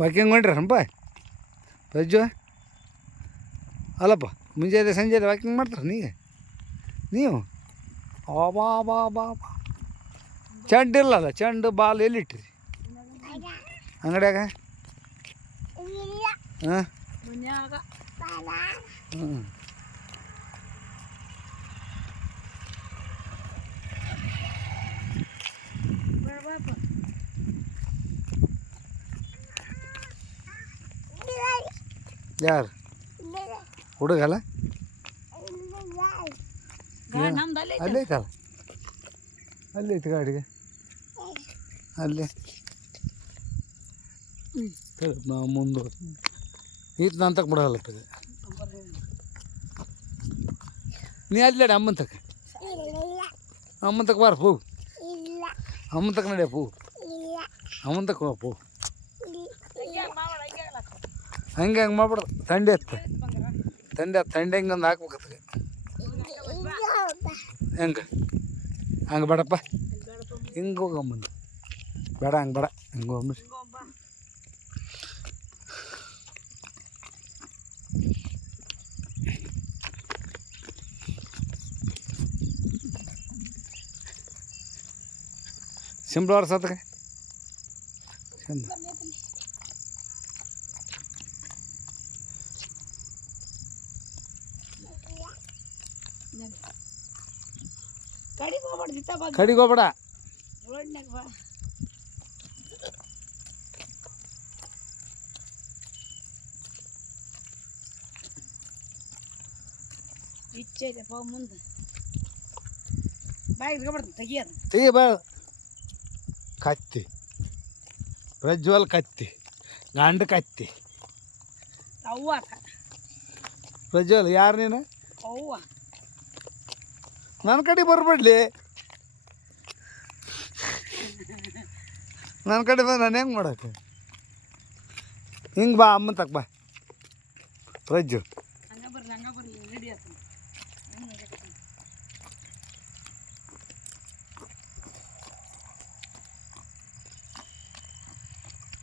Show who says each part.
Speaker 1: Walking ಮಾಡ್ರಪ್ಪ ರಜ್ಜು ಅಲ್ಲಪ್ಪ ಮುಂಜಾನೆ ಸಂಜೆ ವಾಕಿಂಗ್ ಮಾಡ್ತಾರೆ ನೀಗೆ? ನೀವು? ಆ ಬಾ ಬಾ ಬಾ ಬಾ. ಚೆಂಡು ಇಲ್ಲಲ್ಲ ಚೆಂಡು ಬಾಲ್ ಎಲ್ಲಿಟ್ಟಿರಿ? ಅಂಗಡ್ಯಾಗ? ಹಾಂ? ಹ್ಞೂ ಯಾರು? ಹುಡುಗಲ್ಲ?
Speaker 2: ಅಲ್ಲೇ ಐತೆ.
Speaker 1: ಅಲ್ಲೇ ಐತಲ್ಲ? ಅಲ್ಲೇ ಐತಿ ಗಾಡಿಗೆ? ಅಲ್ಲೇ. ನಾವು ಮುಂದೆ ಈತ ನಾನು ತಕ್ಕ ಬಿಡಲ್ಲ ಇದು. ನೀ ಅಲ್ಲೇ ಅಮ್ಮನ ತಕ್ಕ. ಅಮ್ಮನ ತಕ್ಕ ಬಾರ ಹೋಗು. ಅಮ್ಮನ ತಕ್ಕ ನಡೆಯಪ್ಪ ಹೋಗು. ಅಮ್ಮನ ತಕ್ಕ ಹೋಗಪ್ಪ ಹೋಗು
Speaker 2: ಹಿಂಗ್ಯಾಕ್ ಮಾಡ್ಬೇಡ, ಹಿಂಗ್ಯಾಕ್ ಲಾಕ್.
Speaker 1: ಹಂಗೆ ಹಂಗೆ ಮಾಡ್ಬಿಡ್ದು ಥಂಡಿ ಹತ್ತ
Speaker 2: ಬಂಗಾರ.
Speaker 1: ಥಂಡಿ ಹತ್ತು ಥಂಡಿ ಹಂಗೆ ಒಂದು ಹಾಕ್ಬೇಕತ್ತ ಹೆಂಗೆ ಹಂಗೆ ಬೇಡಪ್ಪ ಹಿಂಗೆ ಹೋಗಮ್ಮಂದು ಬೇಡ ಹಂಗೆ ಬೇಡ ಹಿಂಗೆ ಹೋಗಮ್ಮ
Speaker 2: ಹಿಂಗೋಗ್ ಬಾ.
Speaker 1: ಸಿಂಪಲ್ ವರ್ಷದಕ್ಕೆ ಚಂದ
Speaker 2: ಕಡಿಗ್ ಹೋಗ್ಬಾರ್ದು ಇತ್ತ ಬಾ
Speaker 1: ಕಡಿಗೆ ಹೋಗ್ಬೇಡ
Speaker 2: ರೋಡ್ನ್ಯಾಗ ಬಾ ಇಚ್ಛೆ ಐತೆಪ್ಪ ಮುಂದೆ ಬಾಯಿ ಇಟ್ಕೊಬಾರ್ದು ತೆಗಿಯೋದು
Speaker 1: ತೆಗಿ ಬೇಡ ಕತ್ತಿ ಪ್ರಜ್ವಲ್ ಕತ್ತಿ ಗಂಡ ಕತ್ತಿ
Speaker 2: ಅವ್ವ ಆತ.
Speaker 1: ಪ್ರಜ್ವಲ್ ಯಾರು ನೀನು
Speaker 2: ಅವ್ವ
Speaker 1: ನನ್ನ ಕಡೆ ಬರಬೇಡಲಿ. ನನ್ನ ಕಡೆ ಬಂದು ನಾನು ಹೆಂಗೆ ಮಾಡೋಕೆ ಹಿಂಗೆ ಬಾ, ಅಮ್ಮನ ತಕ್ಕ ಬಾ. ಪ್ರಜ್ಜು.